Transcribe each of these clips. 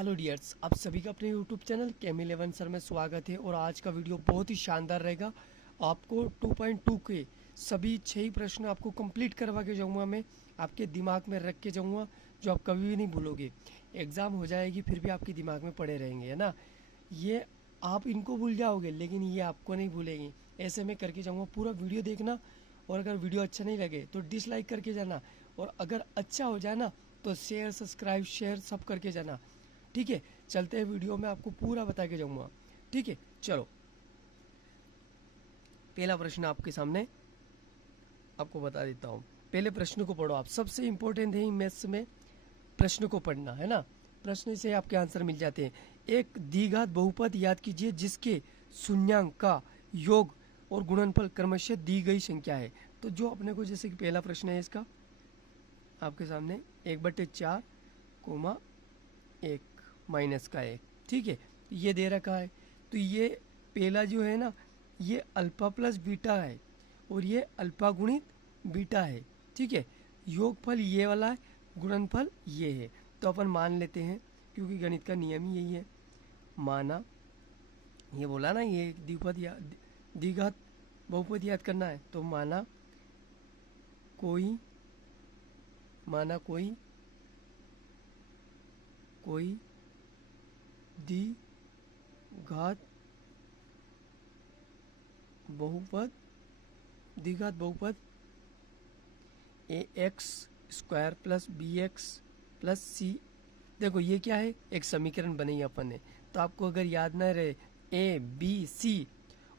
Hello dears, आप सभी का अपने यूट्यूब चैनल केम11 सर में स्वागत है। और आज का वीडियो बहुत ही शानदार रहेगा। आपको 2.2 के सभी 6 ही प्रश्न आपको कंप्लीट करवा के जाऊँगा, मैं आपके दिमाग में रख के जाऊँगा, जो आप कभी भी नहीं भूलोगे। एग्ज़ाम हो जाएगी फिर भी आपके दिमाग में पड़े रहेंगे, है ना। ये आप इनको भूल जाओगे लेकिन ये आपको नहीं भूलेंगे। ऐसे में करके जाऊँगा, पूरा वीडियो देखना। और अगर वीडियो अच्छा नहीं लगे तो डिसलाइक करके जाना, और अगर अच्छा हो जाए ना तो शेयर सब्सक्राइब शेयर सब करके जाना। ठीक है, चलते हैं वीडियो में, आपको पूरा बता के जाऊंगा। ठीक है, चलो पहला प्रश्न आपके सामने आपको बता देता हूँ। पहले प्रश्न को पढ़ो आप, सबसे इंपॉर्टेंट है मैथ्स में प्रश्न को पढ़ना, है ना। प्रश्न से आपके आंसर मिल जाते हैं। एक द्विघात बहुपद याद कीजिए जिसके शून्यांक का योग और गुणनफल क्रमशः दी गई संख्या है। तो जो अपने को, जैसे कि पहला प्रश्न है इसका आपके सामने 1/4 कोमा 1 माइनस का 1, ठीक है, ये दे रखा है। तो ये पहला जो है ना, ये अल्फा प्लस बीटा है और ये अल्फा गुणित बीटा है, ठीक है। योगफल ये वाला है, गुणनफल ये है। तो अपन मान लेते हैं, क्योंकि गणित का नियम ही यही है। माना, ये बोला ना ये द्विपद या द्विघात बहुपद याद करना है, तो माना कोई द्विघात बहुपद a x square plus b x plus c. देखो ये क्या है, एक समीकरण बनाई अपन ने। तो आपको अगर याद ना रहे ए बी सी,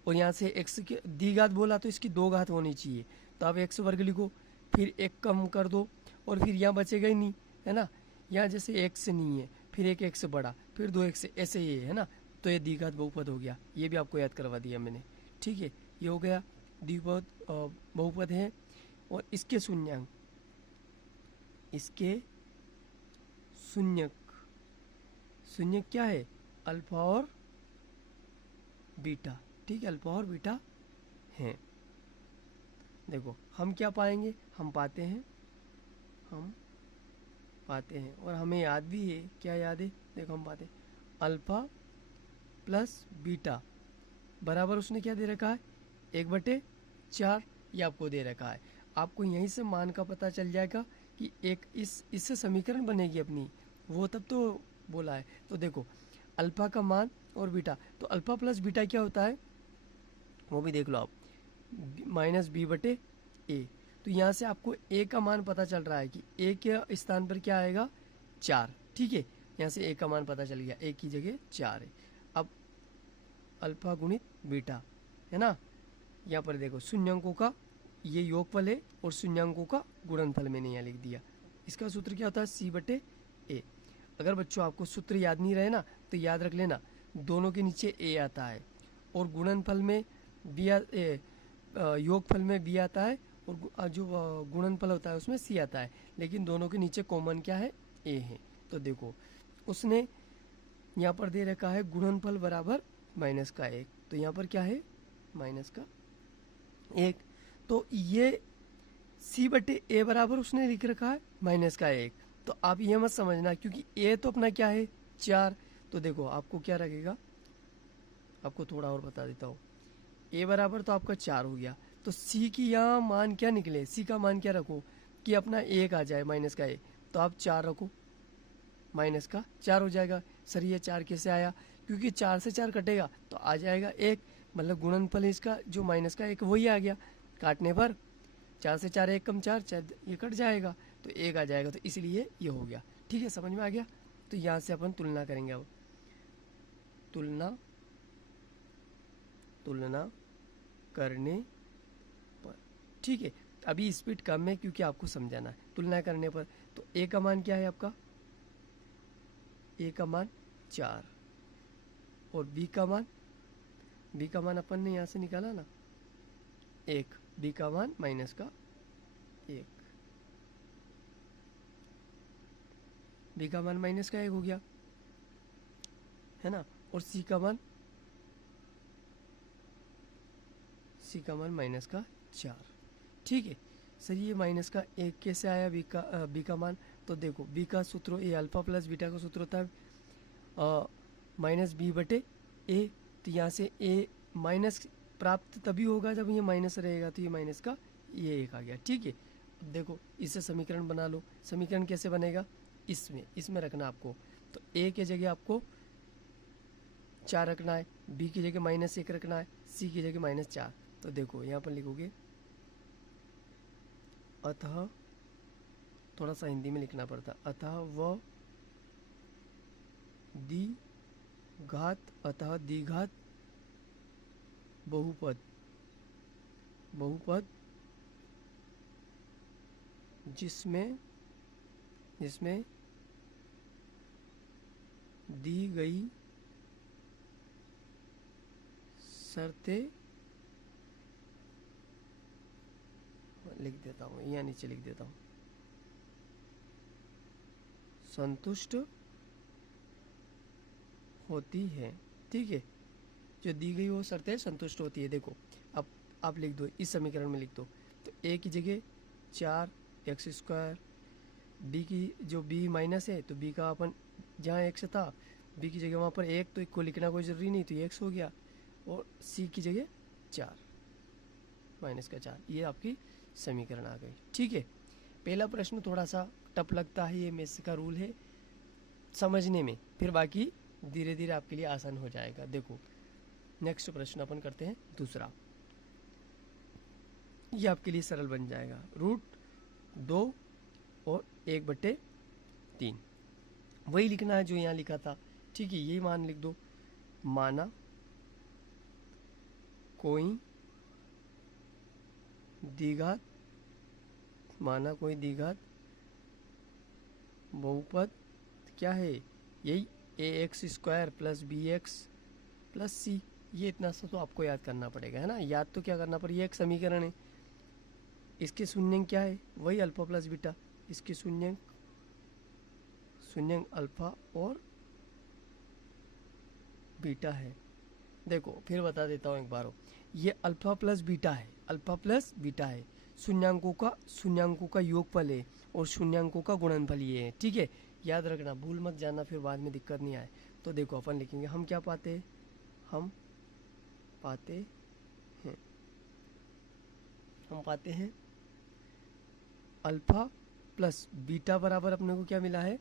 और यहाँ से एक्स की द्विघात बोला तो इसकी 2 घात होनी चाहिए। तो आप एक्स वर्ग लिखो, फिर एक कम कर दो, और फिर यहाँ बचेगा ही नहीं, है ना। यहाँ जैसे एक्स नहीं है, फिर एक एक्स बढ़ा, फिर 2 एक्स, ऐसे ये है ना। तो ये द्विघात बहुपद हो गया, ये भी आपको याद करवा दिया मैंने। ठीक है, ये हो गया द्विपद बहुपद है। और इसके शून्यांक, शून्यक क्या है, अल्फा और बीटा। ठीक है, अल्फा और बीटा हैं। देखो हम क्या पाएंगे, हम पाते हैं और हमें याद भी है, क्या याद है, देखो हम पाते हैं अल्फा प्लस बीटा बराबर, उसने क्या दे रखा है 1/4, ये आपको दे रखा है। आपको यहीं से मान का पता चल जाएगा कि एक इससे समीकरण बनेगी अपनी, वो तब तो बोला है। तो देखो अल्फा का मान और बीटा, तो अल्फा प्लस बीटा क्या होता है वो भी देख लो आप, -b/a। तो यहाँ से आपको a का मान पता चल रहा है कि a के स्थान पर क्या आएगा 4, ठीक है। यहाँ से a का मान पता चल गया, a की जगह 4 है। अब अल्फा गुणित बीटा, है ना। यहाँ पर देखो शून्यांकों का ये योगफल है और शून्यांकों का गुणनफल मैंने यहाँ लिख दिया। इसका सूत्र क्या होता है c/a। अगर बच्चों आपको सूत्र याद नहीं रहे ना तो याद रख लेना, दोनों के नीचे a आता है और गुणनफल में योगफल में b आता है, और जो गुणनफल होता है उसमें c आता है। लेकिन दोनों के नीचे कॉमन क्या है, a है। तो देखो उसने यहाँ पर दे रखा है गुणनफल बराबर -1, तो यहाँ पर क्या है -1। तो ये c/a बराबर उसने लिख रखा है -1। तो आप ये मत समझना, क्योंकि a तो अपना क्या है 4। तो देखो आपको क्या रखेगा, आपको थोड़ा और बता देता हूँ। a बराबर तो आपका 4 हो गया, तो c की यहाँ मान क्या निकले, c का मान क्या रखो कि अपना 1 आ जाए -a। तो आप 4 रखो, -4 हो जाएगा। सर ये 4 कैसे आया, क्योंकि 4 से 4 कटेगा तो आ जाएगा 1, मतलब गुणनफल इसका जो -1 वही आ गया। काटने पर 4 से 4 1 कम 4, ये कट जाएगा तो 1 आ जाएगा, तो इसलिए ये हो गया। ठीक है, समझ में आ गया। तो यहाँ से अपन तुलना करेंगे। अब तुलना करने पर, ठीक है, अभी स्पीड कम है क्योंकि आपको समझाना है। तुलना करने पर तो a का मान क्या है आपका, a का मान 4, और b का मान अपन ने यहाँ से निकाला ना 1, b का मान -1, b का मान -1 हो गया, है ना। और c का मान -4। ठीक है सर, ये -1 कैसे आया b का मान। तो देखो b का सूत्र, ये अल्फा प्लस बीटा का सूत्र होता है माइनस बी बटे ए, तो यहाँ से ए माइनस प्राप्त तभी होगा जब ये माइनस रहेगा, तो ये माइनस का ये एक आ गया। ठीक है, अब देखो इससे समीकरण बना लो। समीकरण कैसे बनेगा, इसमें रखना आपको, तो ए की जगह आपको 4 रखना है, बी की जगह -1 रखना है, सी की जगह -4। तो देखो यहाँ पर लिखोगे अतः, थोड़ा सा हिंदी में लिखना पड़ता, अतः व द्विघात बहुपद जिसमें दी गई शर्तें, लिख देता हूँ यहाँ नीचे लिख देता हूँ, संतुष्ट होती है। ठीक है, जो दी गई वो शर्तें संतुष्ट होती है। देखो अब आप लिख दो, इस समीकरण में लिख दो, तो ए की जगह 4x², बी की जो बी माइनस है तो बी का अपन जहाँ x था बी की जगह वहाँ पर 1, तो 1 को लिखना कोई ज़रूरी नहीं, तो ये x हो गया, और सी की जगह 4 -4, ये आपकी समीकरण आ गई। ठीक है, पहला प्रश्न थोड़ा सा टफ लगता है, ये मेष का रूल है समझने में, फिर बाकी धीरे धीरे आपके लिए आसान हो जाएगा। देखो नेक्स्ट प्रश्न अपन करते हैं दूसरा, ये आपके लिए सरल बन जाएगा। √2 और 1/3 वही लिखना है जो यहाँ लिखा था। ठीक है, यही मान लिख दो, माना कोई द्विघात बहुपद क्या है, यही ax² + bx + c, ये इतना सा तो आपको याद करना पड़ेगा, है ना। याद तो क्या करना पड़ेगा, ये एक समीकरण है, इसके शून्यंक क्या है, वही अल्फा प्लस बीटा, इसके शून्यंक अल्फा और बीटा है। देखो फिर बता देता हूँ एक बार, ये अल्फा प्लस बीटा है, शून्यांकों का योगफल है और शून्यांकों का गुणनफल ये है। ठीक है, याद रखना, भूल मत जाना, फिर बाद में दिक्कत नहीं आए। तो देखो अपन लिखेंगे, हम क्या पाते हैं, हम पाते हैं अल्फा प्लस बीटा बराबर अपने को क्या मिला है,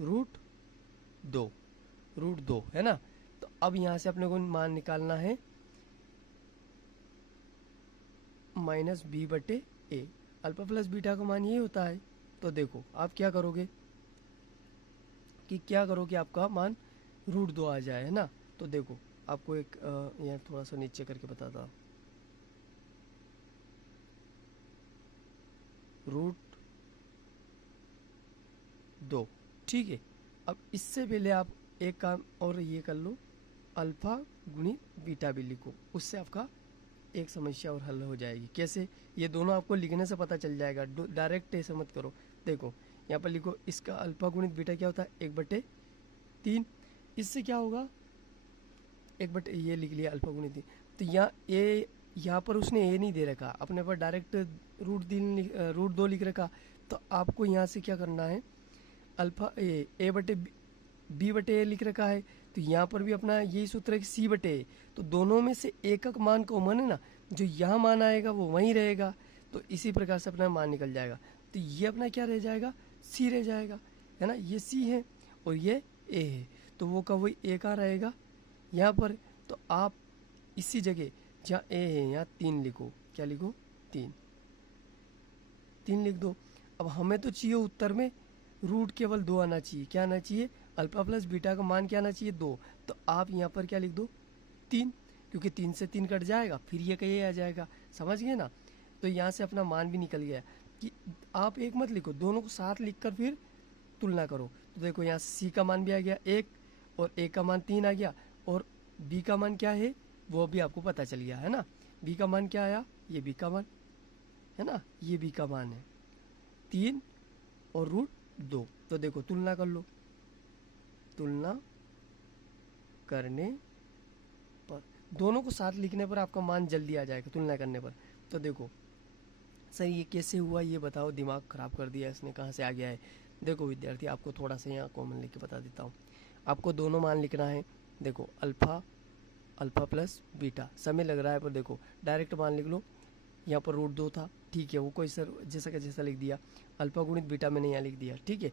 √2 है ना। तो अब यहाँ से अपने को मान निकालना है -b/a, अल्फा प्लस बीटा का मान यही होता है। तो देखो आप क्या करोगे आपका मान √2 आ जाए, है ना। तो देखो आपको एक यहाँ थोड़ा सा नीचे करके बताता हूँ, √2। ठीक है, अब इससे पहले आप एक काम और ये कर लो, अल्फा गुणित बीटा भी लिखो, उससे आपका एक समस्या और हल हो जाएगी। कैसे, ये दोनों आपको लिखने से पता चल जाएगा, डायरेक्ट ऐसे मत करो। देखो यहाँ पर लिखो, इसका अल्फा गुणित बीटा क्या होता है, 1/3। इससे क्या होगा, ये लिख लिया अल्फा गुणित 3, तो यहाँ पर उसने ए नहीं दे रखा, अपने पर डायरेक्ट √2 लिख रखा। तो आपको यहाँ से क्या करना है, अल्फा b/a लिख रखा है, तो यहाँ पर भी अपना यही सूत्र है कि c/a, तो दोनों में से एक मान कॉमन है ना, जो यहाँ मान आएगा वो वहीं रहेगा, तो इसी प्रकार से अपना मान निकल जाएगा। तो ये अपना क्या रह जाएगा, c रह जाएगा, है ना। ये c है और ये a है, तो वो का वही a का रहेगा यहाँ पर। तो आप इसी जगह जहाँ a है यहाँ 3 लिखो, क्या लिखो, 3 लिख दो। अब हमें तो चाहिए उत्तर में रूट केवल 2 आना चाहिए, क्या आना चाहिए, अल्फा प्लस बीटा का मान क्या आना चाहिए, 2। तो आप यहाँ पर क्या लिख दो, 3, क्योंकि 3 से 3 कट जाएगा, फिर ये का ये आ जाएगा, समझ गए ना। तो यहाँ से अपना मान भी निकल गया कि आप एक मत लिखो, दोनों को साथ लिखकर फिर तुलना करो। तो देखो यहाँ सी का मान भी आ गया 1 और ए का मान 3 आ गया, और बी का मान क्या है वो भी आपको पता चल गया, है ना। बी का मान क्या आया, ये बी का मान है ना, ये बी का मान है 3 और √2। तो देखो तुलना कर लो, तुलना करने पर दोनों को साथ लिखने पर आपका मान जल्दी आ जाएगा तुलना करने पर। तो देखो सर ये कैसे हुआ, ये बताओ, दिमाग खराब कर दिया इसने, कहाँ से आ गया है। देखो विद्यार्थी, आपको थोड़ा सा यहाँ कॉमन लिख के बता देता हूँ। आपको दोनों मान लिखना है। देखो अल्फा प्लस बीटा, समय लग रहा है पर देखो डायरेक्ट मान लिख लो। यहाँ पर रूट 2 था, ठीक है, वो कोई सर जैसा का जैसा लिख दिया। अल्फा गुणित बीटा मैंने यहाँ लिख दिया, ठीक है।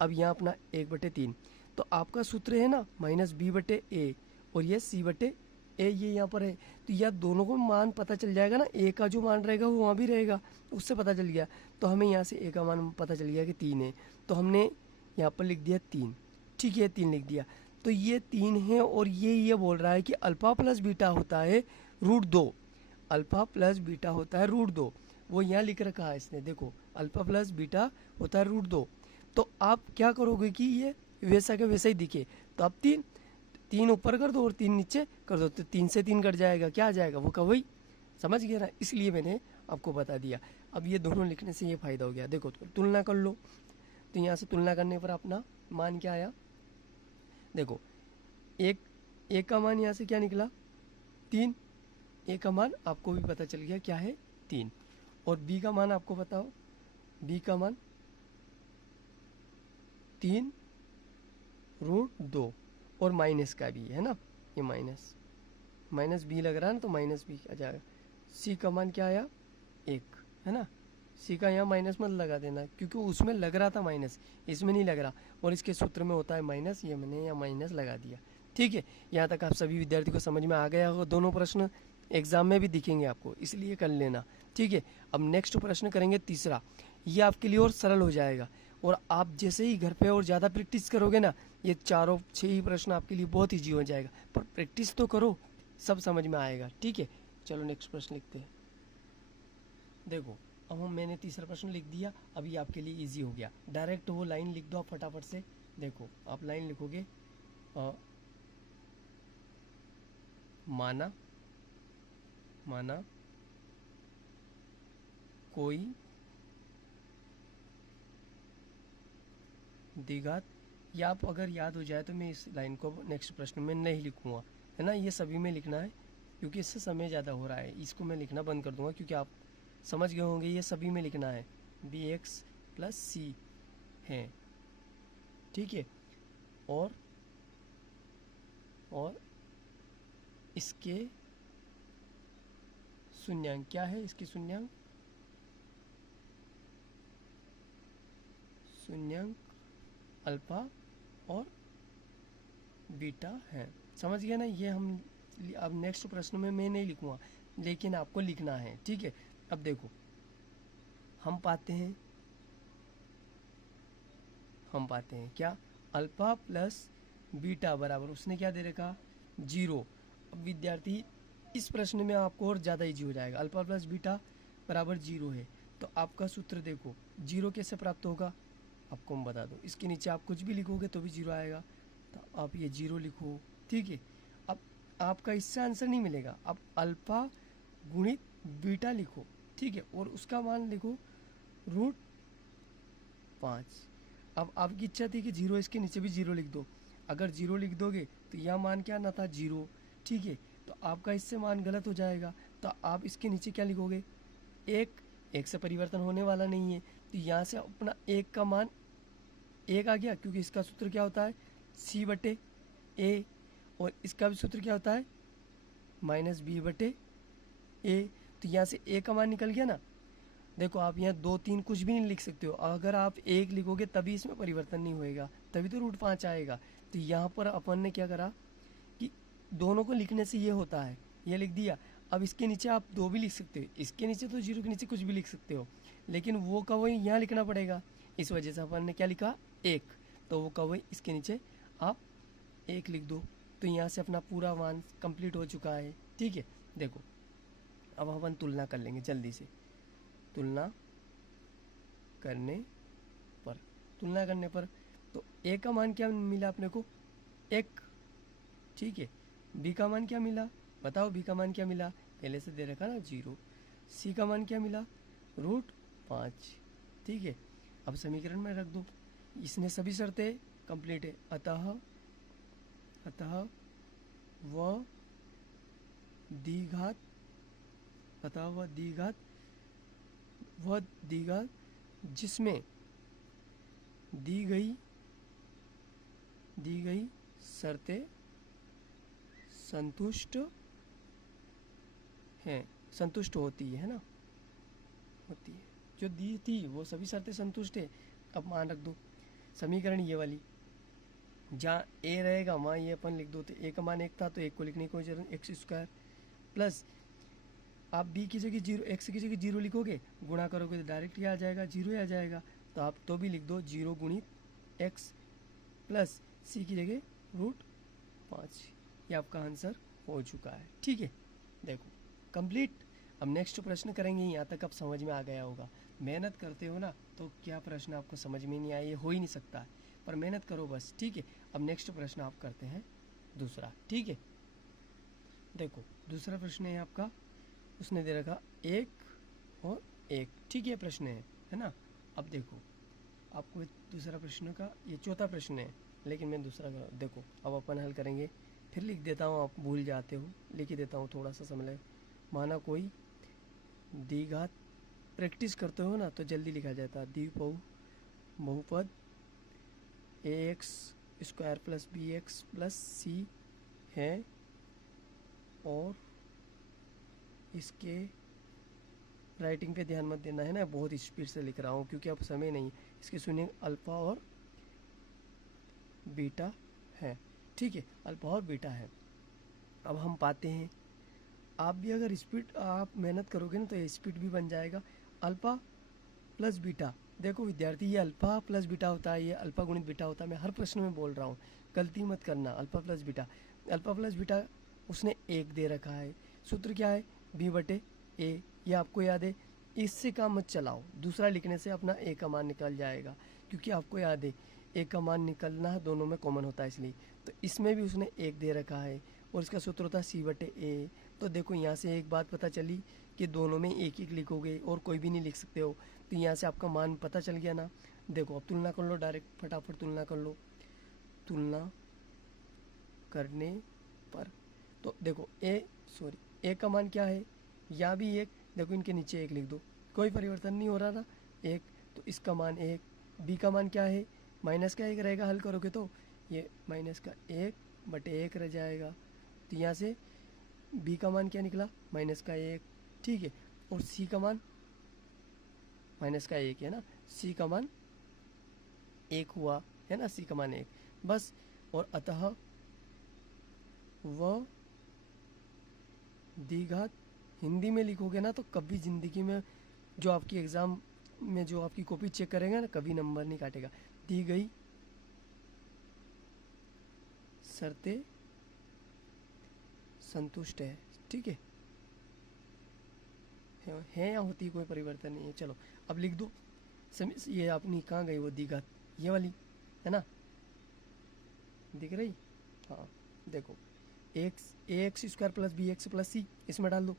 अब यहाँ अपना 1/3, तो आपका सूत्र है ना -b/a, और ये c/a ये यहाँ पर है। तो यह दोनों को मान पता चल जाएगा ना, a का जो मान रहेगा वो वहाँ भी रहेगा, उससे पता चल गया। तो हमें यहाँ से a का मान पता चल गया कि 3 है, तो हमने यहाँ पर लिख दिया 3, ठीक है, 3 लिख दिया। तो ये 3 है, और ये बोल रहा है कि अल्फा प्लस बीटा होता है √2, अल्फा प्लस बीटा होता है √2, वो यहाँ लिख रखा है इसने, देखो अल्फा प्लस बीटा होता है √2। तो आप क्या करोगे कि ये वैसा के वैसा ही दिखे, तो आप 3 ऊपर कर दो और 3 नीचे कर दो, तो 3 से 3 कट जाएगा, क्या आ जाएगा, वो का वही। समझ गया ना, इसलिए मैंने आपको बता दिया। अब ये दोनों लिखने से ये फायदा हो गया। देखो तो तुलना कर लो, तो यहाँ से तुलना करने पर अपना मान क्या आया, देखो एक का मान यहाँ से क्या निकला 3, ए का मान आपको भी पता चल गया क्या है 3, और बी का मान आपको बताओ, बी का मान 3√2, और माइनस का भी है ना, ये माइनस बी लग रहा है ना, तो माइनस बी आ जाएगा। सी का मान क्या आया 1, है ना। सी का यहाँ माइनस मत लगा देना, क्योंकि उसमें लग रहा था माइनस, इसमें नहीं लग रहा, और इसके सूत्र में होता है माइनस, ये मैंने यहाँ माइनस लगा दिया, ठीक है। यहाँ तक आप सभी विद्यार्थी को समझ में आ गया होगा। दोनों प्रश्न एग्जाम में भी दिखेंगे आपको, इसलिए कर लेना, ठीक है। अब नेक्स्ट प्रश्न करेंगे तीसरा, ये आपके लिए और सरल हो जाएगा, और आप जैसे ही घर पे और ज़्यादा प्रैक्टिस करोगे ना, ये 4-6 ही प्रश्न आपके लिए बहुत ईजी हो जाएगा। पर प्रैक्टिस तो करो, सब समझ में आएगा, ठीक है। चलो नेक्स्ट प्रश्न लिखते हैं। देखो अब मैंने तीसरा प्रश्न लिख दिया, अभी आपके लिए इजी हो गया। डायरेक्ट वो लाइन लिख दो आप फटाफट से। देखो आप लाइन लिखोगे, माना कोई द्विघात, या आप अगर याद हो जाए तो मैं इस लाइन को नेक्स्ट प्रश्न में नहीं लिखूंगा, है ना, ये सभी में लिखना है, क्योंकि इससे समय ज़्यादा हो रहा है। इसको मैं लिखना बंद कर दूंगा, क्योंकि आप समझ गए होंगे, ये सभी में लिखना है, bx + c है, ठीक है। और इसके शून्यांक क्या है, इसके शून्यांक अल्फा और बीटा है। समझ गया ना, ये हम अब नेक्स्ट प्रश्न में मैं नहीं लिखूंगा, लेकिन आपको लिखना है, ठीक है। अब देखो हम पाते हैं क्या, अल्फा प्लस बीटा बराबर, उसने क्या दे रखा 0। अब विद्यार्थी इस प्रश्न में आपको और ज़्यादा इजी हो जाएगा। अल्फा प्लस बीटा बराबर 0 है, तो आपका सूत्र देखो 0 कैसे प्राप्त होगा, आपको हम बता दो। इसके नीचे आप कुछ भी लिखोगे तो भी 0 आएगा, तो आप ये 0 लिखो, ठीक है। अब आपका इससे आंसर नहीं मिलेगा, आप अल्फा गुणित बीटा लिखो, ठीक है, और उसका मान लिखो √5। अब आपकी इच्छा थी कि 0, इसके नीचे भी 0 लिख दो। अगर 0 लिख दोगे तो यह मान क्या आना था 0, ठीक है, तो आपका इससे मान गलत हो जाएगा। तो आप इसके नीचे क्या लिखोगे 1 से परिवर्तन होने वाला नहीं है, तो यहाँ से अपना 1 का मान 1 आ गया, क्योंकि इसका सूत्र क्या होता है c/a, और इसका भी सूत्र क्या होता है -b/a। तो यहाँ से a का मान निकल गया ना। देखो आप यहाँ 2, 3 कुछ भी नहीं लिख सकते हो, अगर आप 1 लिखोगे तभी इसमें परिवर्तन नहीं होएगा, तभी तो √5 आएगा। तो यहाँ पर अपन ने क्या करा कि दोनों को लिखने से ये होता है, ये लिख दिया। अब इसके नीचे आप 2 भी लिख सकते हो, इसके नीचे तो 0 के नीचे कुछ भी लिख सकते हो, लेकिन वो का वही यहाँ लिखना पड़ेगा। इस वजह से अपन ने क्या लिखा 1, तो वो का वही इसके नीचे आप 1 लिख दो। तो यहाँ से अपना पूरा मान कंप्लीट हो चुका है, ठीक है। देखो अब अपन तुलना कर लेंगे जल्दी से। तुलना करने पर तो a का मान क्या मिला अपने को 1, ठीक है। b का मान क्या मिला, बताओ b का मान क्या मिला, पहले से दे रखा ना 0। c का मान क्या मिला √5, ठीक है। अब समीकरण में रख दो, इसने सभी शर्तें कंप्लीट है। अतः वह द्विघात जिसमें दी गई शर्तें संतुष्ट हैं, संतुष्ट होती है ना, होती है। जो दी थी वो सभी शर्तें संतुष्ट है। अब मान रख दो समीकरण ये वाली, जहाँ ए रहेगा वहाँ ये अपन लिख दो। तो ए का मान 1 था तो 1 को लिखने की कोई जरूरत, एक्स स्क्वायर प्लस आप बी की जगह 0, एक्स की जगह 0 लिखोगे, गुणा करोगे तो डायरेक्ट क्या आ जाएगा, 0 आ जाएगा। तो आप तो भी लिख दो 0 गुणित एक्स प्लस सी की जगह √5। ये आपका आंसर हो चुका है। ठीक है, देखो कंप्लीट। अब नेक्स्ट प्रश्न करेंगे। यहाँ तक अब समझ में आ गया होगा। मेहनत करते हो ना तो क्या प्रश्न आपको समझ में नहीं आया, ये हो ही नहीं सकता है, पर मेहनत करो बस। ठीक है, अब नेक्स्ट प्रश्न आप करते हैं दूसरा। ठीक है, देखो दूसरा प्रश्न है आपका, उसने दे रखा 1 और 1। ठीक है, प्रश्न है ना। अब देखो आपको दूसरा प्रश्न का, ये चौथा प्रश्न है लेकिन मैं दूसरा देखो अब अपन हल करेंगे। फिर लिख देता हूँ, आप भूल जाते हो, लिख ही देता हूँ, थोड़ा सा समय लगे। माना कोई द्विघात, प्रैक्टिस करते हो ना तो जल्दी लिखा जाता है। बहुपद ax² plus bx plus c है और इसके राइटिंग पे ध्यान मत देना है ना, बहुत स्पीड से लिख रहा हूँ क्योंकि अब समय नहीं। इसके सुनिए अल्फा और बीटा है। ठीक है, अल्फा और बीटा है। अब हम पाते हैं, आप भी अगर स्पीड आप मेहनत करोगे ना तो ये स्पीड भी बन जाएगा। अल्फा प्लस बीटा, देखो विद्यार्थी ये अल्फा प्लस बीटा होता है, ये अल्फा गुणित बीटा होता है। मैं हर प्रश्न में बोल रहा हूँ, गलती मत करना। Alpha plus beta, alpha plus beta उसने 1 दे रखा है। सूत्र क्या है, b/a, ये आपको याद है। इससे काम मत चलाओ, दूसरा लिखने से अपना a का मान निकल जाएगा, क्योंकि आपको याद है a का मान निकलना है, दोनों में कॉमन होता है इसलिए। तो इसमें भी उसने 1 दे रखा है और इसका सूत्र होता है c/a। तो देखो यहाँ से एक बात पता चली कि दोनों में 1 लिखोगे और कोई भी नहीं लिख सकते हो। तो यहाँ से आपका मान पता चल गया ना। देखो अब तुलना कर लो, डायरेक्ट फटाफट तुलना कर लो। तुलना करने पर तो देखो ए का मान क्या है, यहाँ भी 1, देखो इनके नीचे 1 लिख दो, कोई परिवर्तन नहीं हो रहा ना, 1। तो इसका मान 1, बी का मान क्या है, माइनस का 1 रहेगा, हल करोगे तो ये माइनस का 1/1 रह जाएगा। तो यहाँ से बी का मान क्या निकला, माइनस का 1। ठीक है, और सी का मान माइनस का 1 है ना, सी का मान 1 हुआ है ना, सी का मान 1 बस। और अतः वह द्विघात, हिंदी में लिखोगे ना तो कभी जिंदगी में जो आपकी एग्जाम में जो आपकी कॉपी चेक करेगा ना कभी नंबर नहीं काटेगा। दी गई शर्तें संतुष्ट है। ठीक है या होती कोई परिवर्तन नहीं है। चलो अब लिख दो। ये अपनी कहाँ गई वो द्विघात, ये वाली है ना, दिख रही। हाँ देखो ax² plus bx plus c, इसमें डाल दो।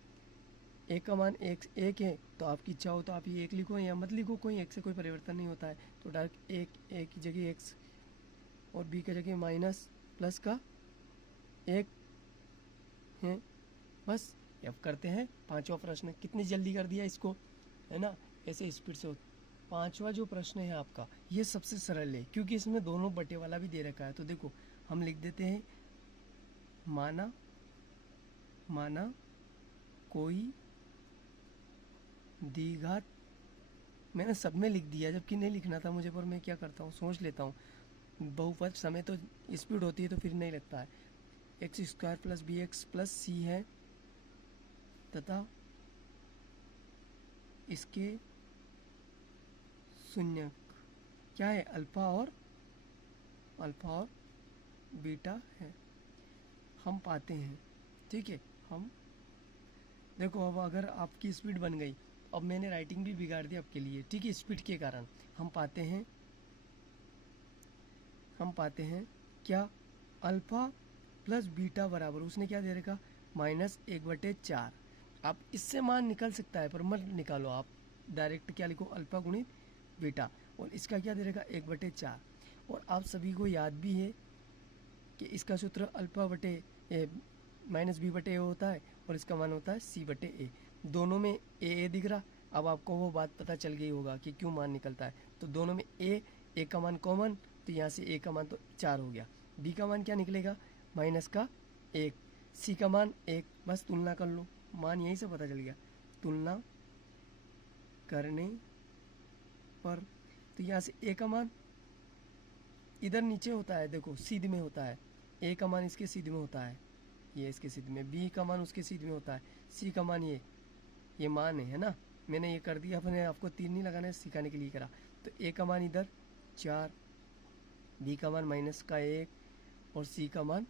एक का मान 1 है तो आपकी इच्छा हो तो आप ये 1 लिखो या मत लिखो, कोई 1 से कोई परिवर्तन नहीं होता है। तो डायरेक्ट a की जगह x और b की जगह माइनस प्लस का 1 है बस। अब करते हैं 5वां प्रश्न। कितनी जल्दी कर दिया इसको, है ना, ऐसे स्पीड से। 5वां जो प्रश्न है आपका ये सबसे सरल है क्योंकि इसमें दोनों बटे वाला भी दे रखा है। तो देखो हम लिख देते हैं, माना कोई द्विघात, मैंने सब में लिख दिया जबकि नहीं लिखना था मुझे, पर मैं क्या करता हूँ सोच लेता हूँ। बहुपद समय तो स्पीड होती है तो फिर नहीं लगता है। x² plus bx plus c है तथा इसके शून्यक क्या है, अल्फा और बीटा है। हम पाते हैं, ठीक है, हम देखो अब अगर आपकी स्पीड बन गई, अब मैंने राइटिंग भी बिगाड़ दी आपके लिए, ठीक है, स्पीड के कारण। हम पाते हैं क्या, अल्फा प्लस बीटा बराबर, उसने क्या दे रखा, -1/4। आप इससे मान निकल सकता है पर मत निकालो, आप डायरेक्ट क्या लिखो, अल्फा गुणित बीटा, और इसका क्या दे रखा, 1/4। और आप सभी को याद भी है कि इसका सूत्र अल्फा बटे -b/a होता है और इसका मान होता है c/a। दोनों में a दिख रहा। अब आपको वो बात पता चल गई होगा कि क्यों मान निकलता है। तो दोनों में a का मान कॉमन, तो यहाँ से a का मान तो 4 हो गया। बी का मान क्या निकलेगा, माइनस का 1, सी का मान 1, बस तुलना कर लो, मान यहीं से पता चल गया, तुलना करने पर। तो यहाँ से ए का मान इधर नीचे होता है, देखो सीध में होता है, ए का मान इसके सीध में होता है, ये इसके सीध में, बी का मान उसके सीध में होता है, सी का मान ये मान है ना। मैंने ये कर दिया, अपने आपको तीन नहीं लगाना है, सिखाने के लिए करा। तो ए का मान इधर 4, बी का मान माइनस का 1 और सी का मान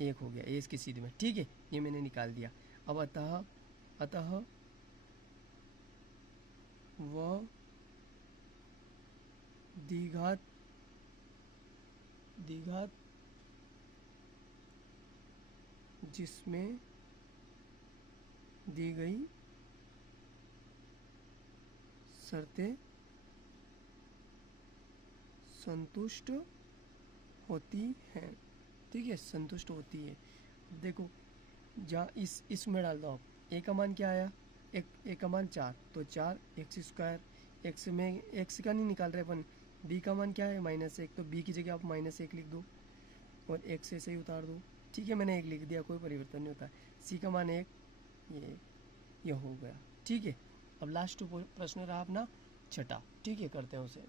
1 हो गया, ए इसके सीध में, ठीक है, ये मैंने निकाल दिया। अब अतः वह द्विघात जिसमें दी गई शर्तें संतुष्ट होती हैं, ठीक है, संतुष्ट होती है। देखो जहाँ इसमें डाल दो आप, ए का मान क्या आया, ए का मान 4, तो 4 एक्स स्क्वायर, एक्स में एक्स का नहीं निकाल रहे अपन, बी का मान क्या है -1, तो बी की जगह आप -1 लिख दो और एक्स ऐसे ही उतार दो, ठीक है, मैंने 1 लिख दिया, कोई परिवर्तन नहीं होता। सी का मान 1, ये हो गया, ठीक है। अब लास्ट प्रश्न रहा अपना छठा, ठीक है, करते हैं उसे।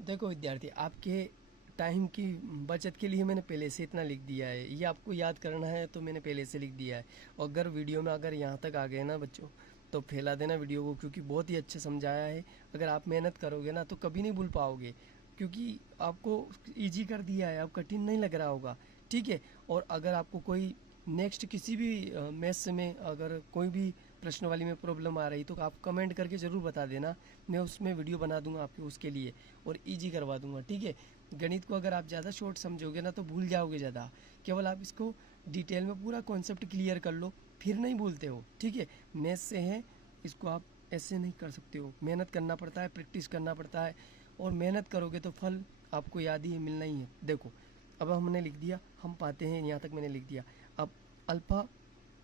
देखो विद्यार्थी, आपके टाइम की बचत के लिए मैंने पहले से इतना लिख दिया है, ये आपको याद करना है तो मैंने पहले से लिख दिया है। और अगर वीडियो में अगर यहाँ तक आ गए ना बच्चों, तो फैला देना वीडियो को, क्योंकि बहुत ही अच्छा समझाया है। अगर आप मेहनत करोगे ना तो कभी नहीं भूल पाओगे, क्योंकि आपको इजी कर दिया है, अब कठिन नहीं लग रहा होगा, ठीक है। और अगर आपको कोई नेक्स्ट किसी भी मैथ्स में अगर कोई भी प्रश्न वाली में प्रॉब्लम आ रही तो आप कमेंट करके ज़रूर बता देना, मैं उसमें वीडियो बना दूंगा आपके उसके लिए और इजी करवा दूंगा, ठीक है। गणित को अगर आप ज़्यादा शॉर्ट समझोगे ना तो भूल जाओगे ज़्यादा, केवल आप इसको डिटेल में पूरा कॉन्सेप्ट क्लियर कर लो, फिर नहीं भूलते हो, ठीक है। मैथ्स से है, इसको आप ऐसे नहीं कर सकते हो, मेहनत करना पड़ता है, प्रैक्टिस करना पड़ता है, और मेहनत करोगे तो फल आपको याद ही मिलना ही है। देखो अब हमने लिख दिया, हम पाते हैं यहाँ तक मैंने लिख दिया। अब अल्फ़ा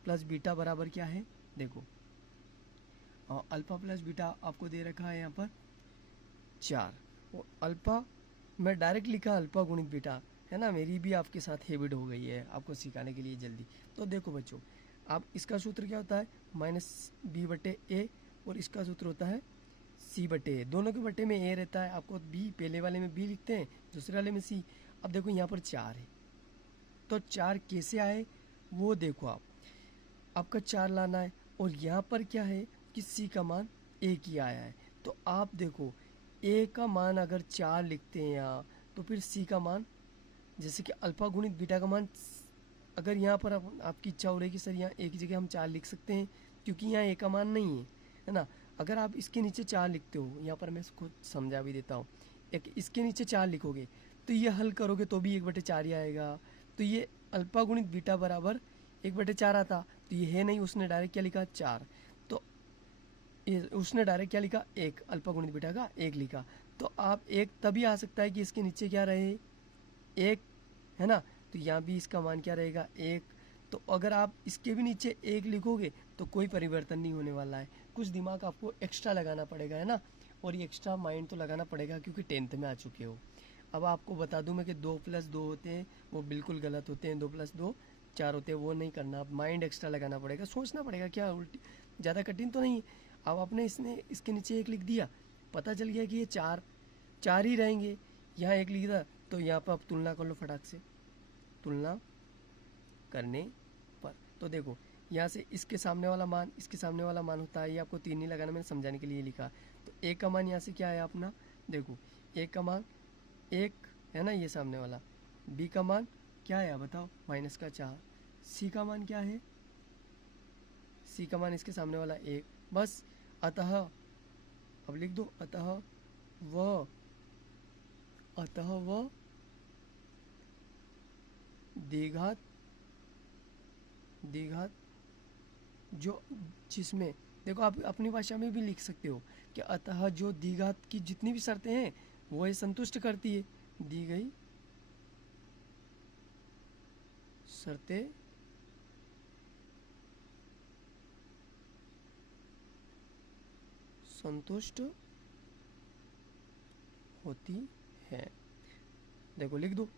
प्लस बीटा बराबर क्या है, देखो अल्फ़ा प्लस बीटा आपको दे रखा है यहाँ पर 4, और अल्फ़ा मैं डायरेक्ट लिखा अल्फ़ा गुणित बीटा, है ना, मेरी भी आपके साथ हैबिट हो गई है आपको सिखाने के लिए जल्दी। तो देखो बच्चों, आप इसका सूत्र क्या होता है, -b/a, और इसका सूत्र होता है c/a, दोनों के बटे में a रहता है, आपको b पहले वाले में b लिखते हैं, दूसरे वाले में c। अब देखो यहाँ पर 4 है, तो 4 कैसे आए वो देखो, आपका 4 लाना है, और यहाँ पर क्या है कि c का मान 1 ही आया है। तो आप देखो a का मान अगर 4 लिखते हैं यहाँ, तो फिर c का मान, जैसे कि अल्फा गुणित बीटा का मान, अगर यहाँ पर आपकी इच्छा हो रही है कि सर यहाँ एक ही जगह हम 4 लिख सकते हैं, क्योंकि यहाँ a का मान नहीं है ना। अगर आप इसके नीचे 4 लिखते हो, यहाँ पर मैं इसको समझा भी देता हूँ, एक इसके नीचे 4 लिखोगे तो ये हल करोगे तो भी 1/4 ही आएगा। तो ये अल्फा गुणित बीटा बराबर 1/4 आता, तो ये है नहीं, उसने डायरेक्ट क्या लिखा 4, तो ये उसने डायरेक्ट क्या लिखा 1, अल्फा गुणित बीटा का 1 लिखा। तो आप 1 तभी आ सकता है कि इसके नीचे क्या रहे 1, है ना, तो यहाँ भी इसका मान क्या रहेगा 1। तो अगर आप इसके भी नीचे 1 लिखोगे तो कोई परिवर्तन नहीं होने वाला है, कुछ दिमाग आपको एक्स्ट्रा लगाना पड़ेगा, है ना, और ये एक्स्ट्रा माइंड तो लगाना पड़ेगा क्योंकि 10th में आ चुके हो। अब आपको बता दूं मैं कि 2+2 होते हैं वो बिल्कुल गलत होते हैं, 2+2 4 होते हैं, वो नहीं करना, माइंड एक्स्ट्रा लगाना पड़ेगा, सोचना पड़ेगा, क्या उल्टी ज़्यादा कठिन तो नहीं। अब आपने इसके नीचे 1 लिख दिया, पता चल गया कि ये 4 ही रहेंगे, यहाँ 1 लिख दिया, तो यहाँ पर आप तुलना कर लो फटाक से, तुलना करने पर। तो देखो यहाँ से इसके सामने वाला मान, इसके सामने वाला मान होता है, ये आपको 3 नहीं लगाना, मैंने समझाने के लिए लिखा। तो 1 का मान यहाँ से क्या है अपना, देखो 1 का मान 1 है ना, ये सामने वाला। बी का मान क्या है बताओ, -4। सी का मान क्या है, सी का मान इसके सामने वाला 1, बस। अतः अब लिख दो, अतः वह द्विघात जो जिसमें, देखो आप अपनी भाषा में भी लिख सकते हो कि अतः जो द्विघात की जितनी भी शर्तें हैं वो ये संतुष्ट करती है, दी गई शर्तें संतुष्ट होती है, देखो लिख दो,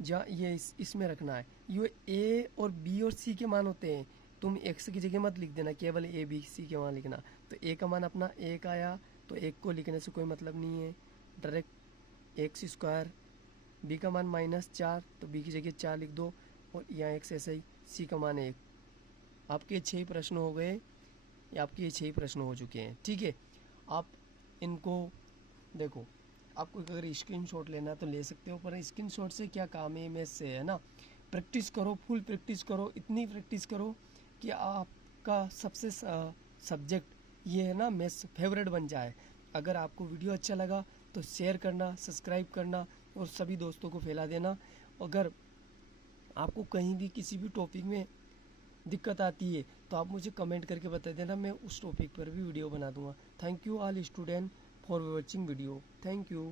जहाँ ये इसमें रखना है, ये ए और बी और सी के मान होते हैं। तुम एक्स की जगह मत लिख देना, केवल ए बी सी के मान लिखना। तो ए का मान अपना एक आया, तो एक को लिखने से कोई मतलब नहीं है, डायरेक्ट एक्स स्क्वायर। बी का मान -4, तो बी की जगह 4 लिख दो, और यहाँ एक्स ऐसा ही, सी का मान 1। आपके 6 प्रश्न हो गए, या आपके ये 6 प्रश्न हो चुके हैं। ठीक है, आप इनको देखो, आपको अगर स्क्रीनशॉट लेना है तो ले सकते हो, पर स्क्रीनशॉट से क्या काम है, मैथ से है ना। प्रैक्टिस करो, फुल प्रैक्टिस करो, इतनी प्रैक्टिस करो कि आपका सबसे सब्जेक्ट ये है ना मैथ्स फेवरेट बन जाए। अगर आपको वीडियो अच्छा लगा तो शेयर करना, सब्सक्राइब करना और सभी दोस्तों को फैला देना। अगर आपको कहीं भी किसी भी टॉपिक में दिक्कत आती है तो आप मुझे कमेंट करके बता देना, मैं उस टॉपिक पर भी वीडियो बना दूंगा। Thank you all student for watching video. Thank you.